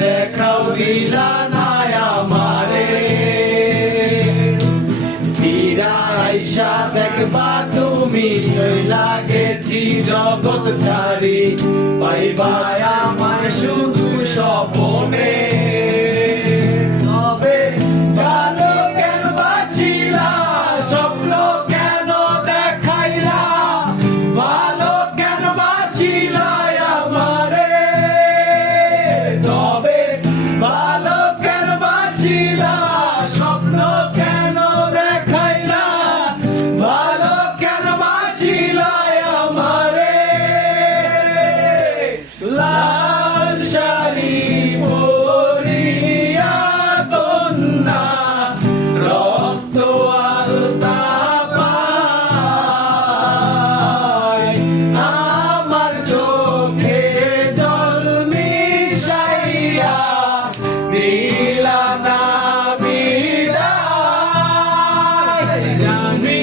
দেখাও দিলা না আমারে, ফিরাইসা দেখবা তুমি চইলা গেছি জগৎ ছাড়ি, পাইবা আমায় শুধু স্বপনে। তবে ভালো কেন বাসিলা, স্বপ্ন কেন দেখাইলা, ভালো কেন বাসিলা আমারে, তবে ভালো কেন বাসিলা, স্বপ্ন কেন দেখাইলা, ভালো কেন বাসিলা আমারে। লাল শাড়ি পরিয়া কন্যা রক্ত আলতা পায়, আমার চোখে জল মিশাইয়া দিলা না বিদায়। জানি